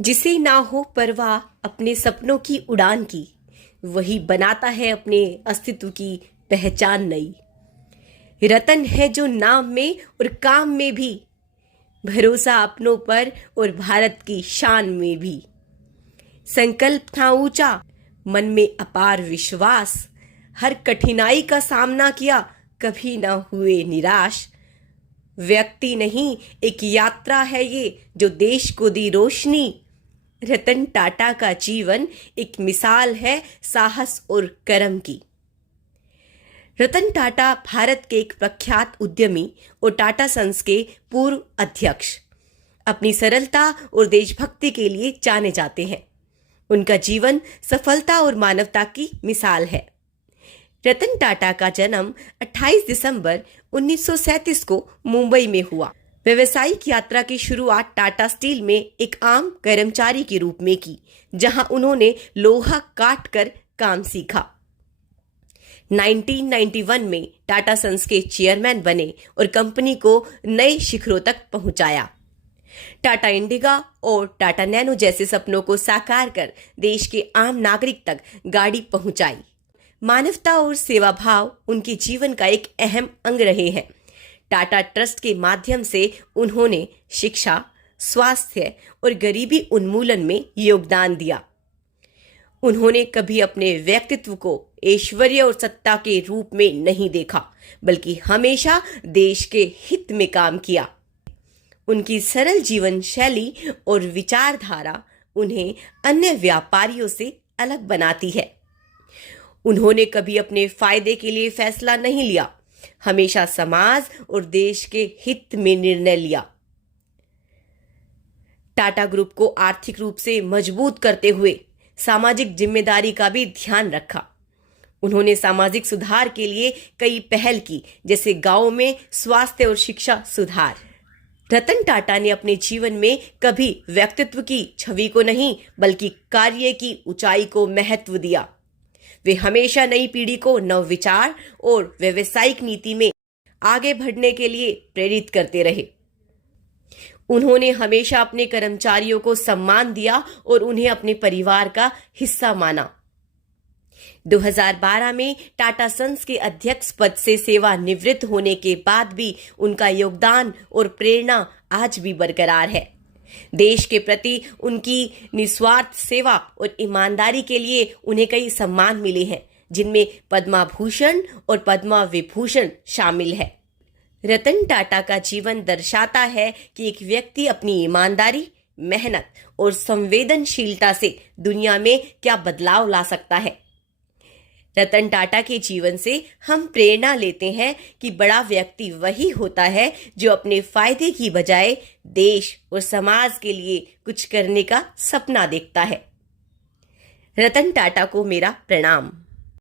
जिसे ना हो परवाह अपने सपनों की उड़ान की, वही बनाता है अपने अस्तित्व की पहचान नई। रतन है जो नाम में और काम में भी, भरोसा अपनों पर और भारत की शान में भी। संकल्प था ऊंचा, मन में अपार विश्वास, हर कठिनाई का सामना किया, कभी ना हुए निराश। व्यक्ति नहीं एक यात्रा है ये जो देश को दी रोशनी। रतन टाटा का जीवन एक मिसाल है साहस और कर्म की। रतन टाटा भारत के एक प्रख्यात उद्यमी और टाटा सन्स के पूर्व अध्यक्ष अपनी सरलता और देशभक्ति के लिए जाने जाते हैं। उनका जीवन सफलता और मानवता की मिसाल है। रतन टाटा का जन्म 28 दिसंबर 1937 को मुंबई में हुआ। व्यावसायिक यात्रा की शुरुआत टाटा स्टील में एक आम कर्मचारी के रूप में की, जहां उन्होंने लोहा काट कर काम सीखा। 1991 में टाटा सन्स के चेयरमैन बने और कंपनी को नए शिखरों तक पहुंचाया। टाटा इंडिगा और टाटा नैनो जैसे सपनों को साकार कर देश के आम नागरिक तक गाड़ी पहुंचाई। मानवता और सेवा भाव उनके जीवन का एक अहम अंग रहे हैं। टाटा ट्रस्ट के माध्यम से उन्होंने शिक्षा, स्वास्थ्य और गरीबी उन्मूलन में योगदान दिया। उन्होंने कभी अपने व्यक्तित्व को ऐश्वर्य और सत्ता के रूप में नहीं देखा, बल्कि हमेशा देश के हित में काम किया। उनकी सरल जीवन शैली और विचारधारा उन्हें अन्य व्यापारियों से अलग बनाती है। उन्होंने कभी अपने फायदे के लिए फैसला नहीं लिया, हमेशा समाज और देश के हित में निर्णय लिया। टाटा ग्रुप को आर्थिक रूप से मजबूत करते हुए सामाजिक जिम्मेदारी का भी ध्यान रखा। उन्होंने सामाजिक सुधार के लिए कई पहल की, जैसे गांवों में स्वास्थ्य और शिक्षा सुधार। रतन टाटा ने अपने जीवन में कभी व्यक्तित्व की छवि को नहीं, बल्कि कार्य की ऊंचाई को महत्व दिया। वे हमेशा नई पीढ़ी को नवविचार और व्यावसायिक नीति में आगे बढ़ने के लिए प्रेरित करते रहे। उन्होंने हमेशा अपने कर्मचारियों को सम्मान दिया और उन्हें अपने परिवार का हिस्सा माना। 2012 में टाटा सन्स के अध्यक्ष पद से सेवानिवृत्त होने के बाद भी उनका योगदान और प्रेरणा आज भी बरकरार है। देश के प्रति उनकी निस्वार्थ सेवा और ईमानदारी के लिए उन्हें कई सम्मान मिले हैं, जिनमें पद्मा भूषण और पद्मा विभूषण शामिल है। रतन टाटा का जीवन दर्शाता है कि एक व्यक्ति अपनी ईमानदारी, मेहनत और संवेदनशीलता से दुनिया में क्या बदलाव ला सकता है। रतन टाटा के जीवन से हम प्रेरणा लेते हैं कि बड़ा व्यक्ति वही होता है जो अपने फायदे की बजाय देश और समाज के लिए कुछ करने का सपना देखता है। रतन टाटा को मेरा प्रणाम।